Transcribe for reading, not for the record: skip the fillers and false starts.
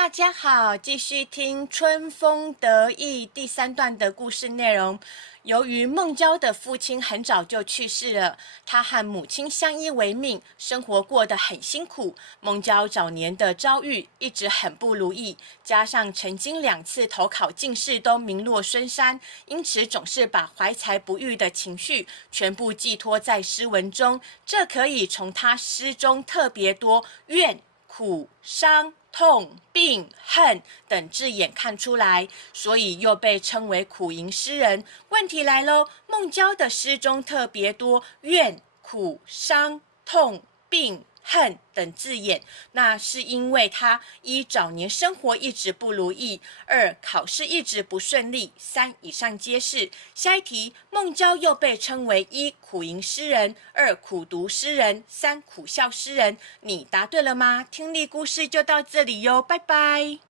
大家好，继续听《春风得意》第3段的故事内容。由于孟郊的父亲很早就去世了，他和母亲相依为命，生活过得很辛苦。孟郊早年的遭遇一直很不如意，加上曾经2次投考进士都名落孙山，因此总是把怀才不遇的情绪全部寄托在诗文中。这可以从他诗中特别多怨、苦、伤、痛、病、恨等字眼看出来，所以又被称为苦吟诗人。问题来咯，孟郊的诗中特别多怨、苦、伤、痛、病、恨等字眼，那是因为他一早年生活一直不如意，2考试一直不顺利，3以上皆是。下一题，孟郊又被称为1苦吟诗人，2苦读诗人，3苦笑诗人。你答对了吗？听力故事就到这里哟，拜拜。